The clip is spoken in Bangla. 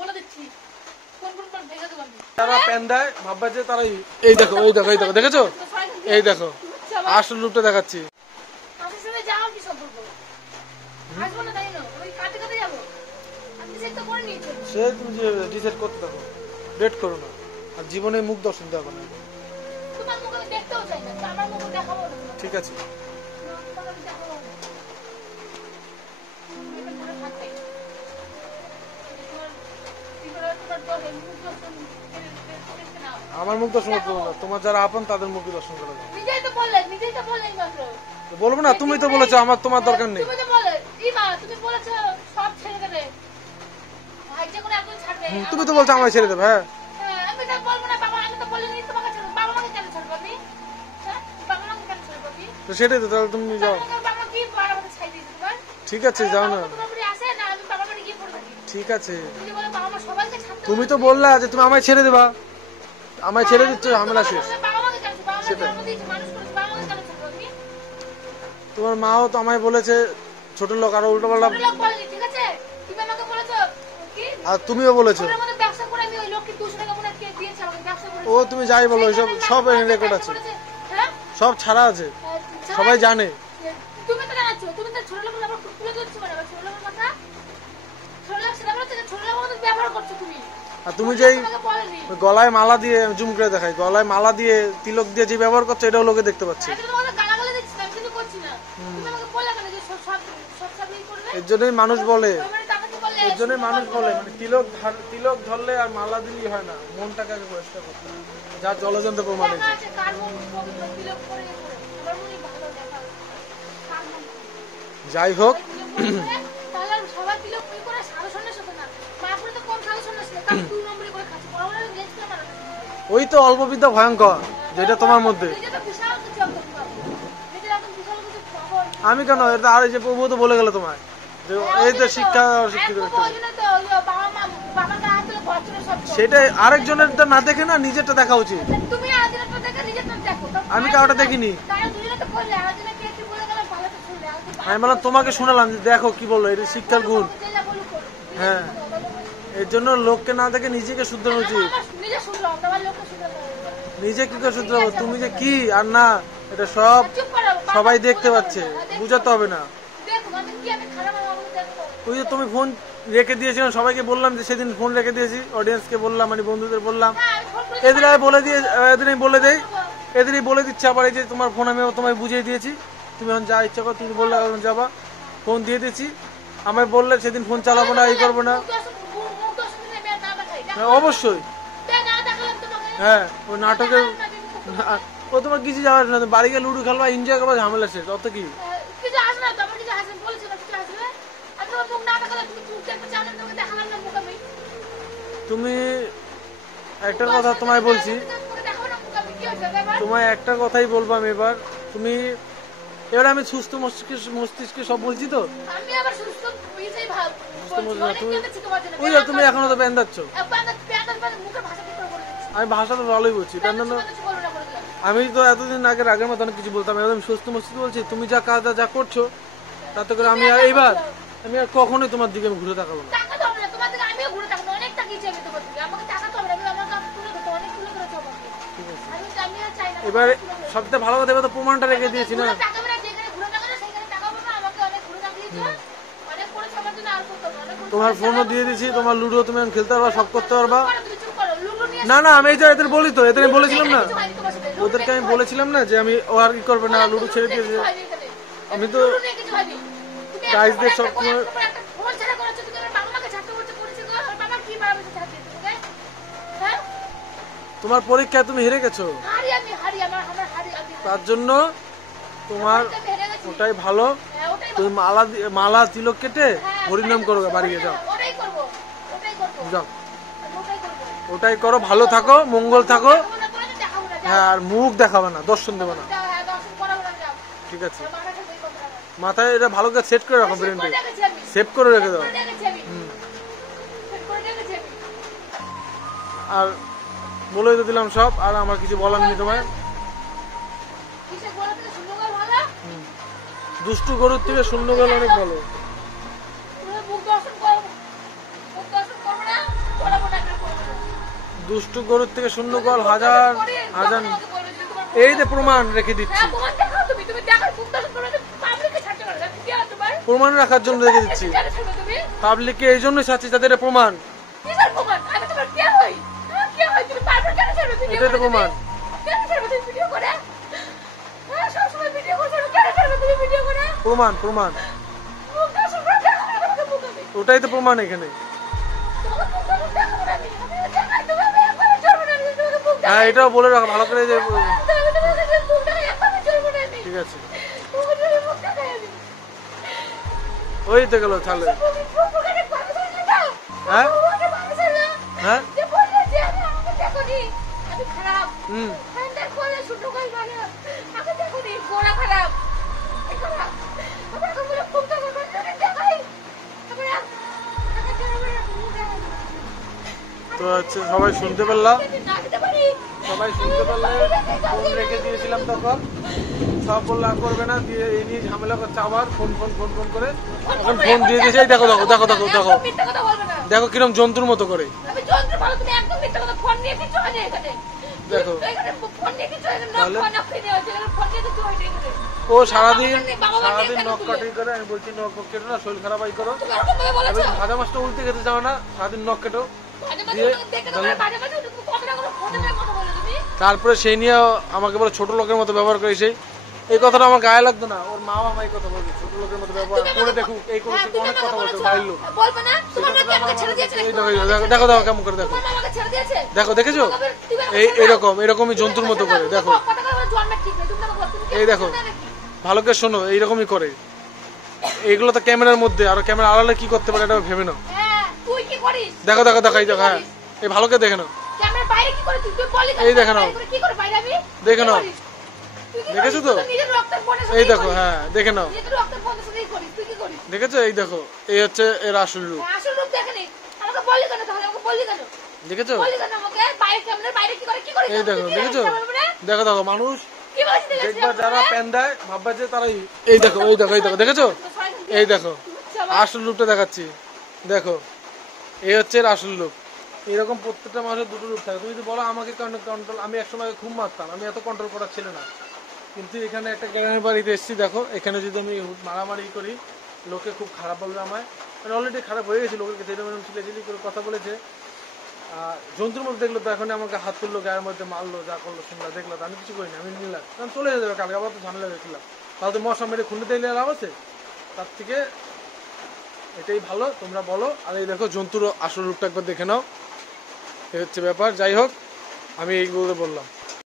বলে দিচ্ছি কোন ভেঙে দেব আমি। তারা প্যান দেয় ভাববা যে তারা এই দেখো এই দেখো এই দেখো দেখেছো এই দেখো আসল রূপটা দেখাচ্ছি। আমার সাথে যাও কি সম্পর্ক আসবো না তাই না ওই কাটে কাটে যাবো আমি ডিসাইড তো করে নিয়েছি। সে তুমি যে ডিসাইড করতে থাকো রেড করো না আর জীবনে মুখ দর্শন দেওয়া না। তোমার মুখ আমি দেখতেও চাই না তো আমার মুখ দেখাবো না। ঠিক আছে আমার মুখ দর্শন করতে না তোমার যারা আপন তাদের মুখ দর্শন করে দাও। নিজেই তো বললেন মাত্র বলবো না তুমি তো বলেছো আমার তোমার দরকার নেই। তুমি তো বলে ইমা তুমি বলেছো সব ছেড়ে দেবে ভাই যে করে একদম ছাড়বে। তুমি তো বলছো আমায় ছেড়ে দেবে। হ্যাঁ আমি তো বলবো না বাবা আমি তো বলিনি তোমাকে ছাড়বো বাবা আমাকে কেন ছাড়বো আপনি হ্যাঁ বাবা আমাকে কেন ছাড়বো আপনি তো সেটাই তো তাহলে তুমি যাও। বাবা কি বাবা ছাই দিয়েছে তোমার ঠিক আছে যাও না। তোমার বাড়ি আসে না আমি বাবা বাড়ি গিয়ে পড়ে থাকি। ঠিক আছে তুমি বলে বাবা মা সবাইকে ছাড়তে তুমি তো বললা যে তুমি আমায় ছেড়ে দেবা আমায় ছেড়ে দিচ্ছ ঝামেলা শেষ। বাবা আমাকে কেন বাবা আমাকে জন্ম দিয়েছে মানুষ করেছে বাবা আমাকে কেন ছাড়বো আপনি। তোমার মাও তো আমায় বলেছে ছোট লোক আরো উল্টো পাল্টা লোক বলেনি ঠিক আছে তুমি আমাকে বলেছো কি আর তুমিও বলেছো ওর মধ্যে ব্যবসা করে আমি ওই লোককে 200 টাকা মনে কে দিয়েছে আমাকে ব্যবসা করে। ও তুমি যাই বলো সব সব রেকর্ড আছে হ্যাঁ সব ছাড়া আছে সবাই জানে। তুমি তো জানাচ্ছো তুমি তো ছোট লোকের আবার তুলে দিচ্ছ মানে ছোট লোকের কথা ছোট লোক সেটা বলছো ছোট লোকের মতো ব্যবহার করছো তুমি। আর তুমি যেই গলায় মালা দিয়ে জুম করে দেখাই গলায় মালা দিয়ে তিলক দিয়ে যে ব্যবহার করছো এটাও লোকে দেখতে পাচ্ছে। আমি তোমাকে গালাগালি দিচ্ছি আমি কিছু করছি না তুমি আমাকে বললে কেন যে সব করবে। এর জন্যই মানুষ বলে মানে টাকা তো বললে এর জন্যই মানুষ বলে মানে তিলক ধরলে আর মালা দিলেই হয় না মনটাকে আগে পরিষ্কার করতে হবে যা জলজন্ত প্রমাণ আছে। আছে কার মন পবিত্র তিলক করে আমার মনে ভালো দেখা কার মন যাই হোক তাহলে সবাই তিলক করে সারা সন্ন্যাস হতো না মা করে তো কম সারা সন্ন্যাস না তার 2 নম্বরে করে খাচ্ছে পড়াশোনা দেখতে পারে না। ওই তো অল্প বিদ্যা ভয়ঙ্কর যেটা তোমার মধ্যে। এটা তো বিশাল কিছু এটা একদম বিশাল কিছু খবর। আমি কেন এটা আর এই যে প্রভু তো বলে গেল তোমায় যে এই তো শিক্ষা শিক্ষিত সেটা আরেকজনের না দেখে না নিজেরটা দেখা উচিত। আমি কাউটা দেখিনি আমি বললাম তোমাকে শোনালাম যে দেখো কি বললো এটা শিক্ষার গুণ। হ্যাঁ এর জন্য লোককে না দেখে নিজেকে শুধরানো উচিত। নিজে কি করে শুধরাবো তুমি যে কি আর না এটা সব সবাই দেখতে পাচ্ছে বুঝাতে হবে না। ওই যে তুমি ফোন রেখে দিয়েছিলাম সবাইকে বললাম যে সেদিন ফোন রেখে দিয়েছি অডিয়েন্সকে বললাম মানে বন্ধুদের বললাম এদিন বলে দিয়ে এদিনই বলে দেয় এদিনই বলে দিচ্ছে আবার এই যে তোমার ফোন আমি তোমায় বুঝিয়ে দিয়েছি তুমি এখন যা ইচ্ছা করো তুমি বললে এখন যাবা ফোন দিয়ে দিয়েছি আমায় বললে সেদিন ফোন চালাবো না এই করবো না। অবশ্যই হ্যাঁ ওই নাটকের ও তোমার কিছু যাওয়ার না বাড়ি গিয়ে লুডো খেলবা এনজয় করবা ঝামেলা শেষ অত কি। তুমি একটা কথা তোমায় বলছি তোমায় একটা কথাই বলবো আমি এবার তুমি এবার আমি সুস্থ মস্তিষ্কে সব বলছি তো তুমি এখনো তো বেঁধাচ্ছ আমি ভাষা তো ভালোই বলছি আমি তো এতদিন আগের মতো অনেক কিছু বলতাম এবার আমি সুস্থ মস্তিষ্কে বলছি তুমি যা কাজ যা করছো তাতে করে আমি এইবার আমি আর কখনোই তোমার দিকে আমি ঘুরে তাকাবো না। এবার সবথেকে ভালো কথা এবার তো প্রমাণটা রেখে দিয়েছি না। তোমার ফোনও দিয়ে দিয়েছি তোমার লুডো তুমি খেলতে পারবা সব করতে পারবা। না না আমি এই যে এদের বলি তো এদের বলেছিলাম না ওদেরকে আমি বলেছিলাম না যে আমি ও আর কি করবে না লুডো ছেড়ে দিয়েছে আমি তো প্রাইজ দিয়ে সব তোমার পরীক্ষায় তুমি হেরে গেছো তার জন্য তোমার ওটাই ভালো তুমি মালা তিলক কেটে হরিনাম করো বাড়ি গিয়ে যাও যাও ওটাই করো ভালো থাকো মঙ্গল থাকো। হ্যাঁ আর মুখ দেখাবে না দর্শন দেবে না ঠিক আছে মাথায় এটা ভালো করে সেট করে রাখো ব্রেনটা সেভ করে রেখে দাও। আর বলে তো দিলাম সব আর আমার কিছু বলার নেই তোমায়। দুষ্টু গরুর থেকে শূন্য গেল অনেক ভালো। দুষ্টু গরুর থেকে শূন্য গল হাজার হাজার। এই যে প্রমাণ রেখে দিচ্ছি, প্রমাণ রাখার জন্য রেখে দিচ্ছি। পাবলিককে এই জন্যই চাচ্ছি যাদের প্রমাণ, এটাই তো প্রমাণ। প্রমাণ প্রমাণ ওটাই তো প্রমাণ এখানে। হ্যাঁ এটাও বলে রাখো ভালো করে যে ঠিক আছে। ওই তো গেল তাহলে। হ্যাঁ হ্যাঁ হুম তো হচ্ছে সবাই শুনতে পারলাম, সবাই শুনতে পারলে ফোন রেখে দিয়েছিলাম তখন, সব বললো আর করবে না, দিয়ে এই নিয়ে ঝামেলা করছে আবার ফোন ফোন ফোন ফোন করে এখন ফোন দিয়ে দিয়েছে। দেখো দেখো দেখো দেখো দেখো দেখো কিরম জন্তুর মতো করে, দেখো ও সারাদিন সারাদিন নখ কাটি করে। আমি বলছি নখ কেটো না, শরীর খারাপ করো, ভাজা মাছটা উল্টে খেতে যাও না, সারাদিন নখ কেটো। তারপরে সেই নিয়ে আমাকে বলে ছোট লোকের মতো ব্যবহার করে। সেই এই কথাটা আমার গায়ে লাগতো না, ওর মা মামাই কথা বলছে ছোট লোকের মতো ব্যবহার করে। দেখুক এই করেছে, অনেক কথা বলছে বাড়ির লোক। দেখো দেখো কেমন করে, দেখো দেখো দেখেছো এরকম এরকমই জন্তুর মতো করে। দেখো এই দেখো ভালো করে শোনো, এইরকমই করে। এইগুলো তো ক্যামেরার মধ্যে, আর ক্যামেরা আড়ালে কি করতে পারে এটা ভেবে নাও। দেখো দেখো দেখো এই দেখো, হ্যাঁ এই ভালো করে দেখে নাও, এই দেখে নাও দেখে নাও, দেখেছো তো এই দেখো, হ্যাঁ দেখে নাও দেখেছো। এই দেখো এই হচ্ছে এর আসল রূপ, দেখেছো এই দেখো দেখেছো। দেখো দেখো মানুষ দেখবা যারা প্যান দেয় ভাববা যে তারাই। এই দেখো এই দেখো এই দেখো দেখেছো, এই দেখো আসল রূপটা দেখাচ্ছি। দেখো এই হচ্ছে এর আসল রূপ। এরকম প্রত্যেকটা মানুষের দুটো রূপ থাকে। তুমি যদি বলো আমাকে কন্ট্রোল, আমি একসময় খুব মারতাম, আমি এত কন্ট্রোল করার ছিল না, কিন্তু এখানে একটা গ্রামের বাড়িতে এসেছি। দেখো এখানে যদি আমি মারামারি করি লোকে খুব খারাপ বলবে আমায়, মানে অলরেডি খারাপ হয়ে গেছে লোকের কাছে, এরকম চিলেচিলি করে কথা বলেছে। জন্তুর মধ্যে দেখলো তো এখন আমাকে হাত তুললো, গায়ের মধ্যে মারলো, যা করলো শুনলা দেখলো, আমি কিছু করিনি, আমি নিলাম, কারণ চলে যেতে হবে কালকে আবার তো ঝামেলা হয়েছিলাম। তাহলে তো মশা মেরে খুঁড়ে দিলে লাভ আছে, তার থেকে এটাই ভালো। তোমরা বলো। আর এই দেখো জন্তুর আসল রূপটা একবার দেখে নাও, এই হচ্ছে ব্যাপার। যাই হোক আমি এইগুলো বললাম।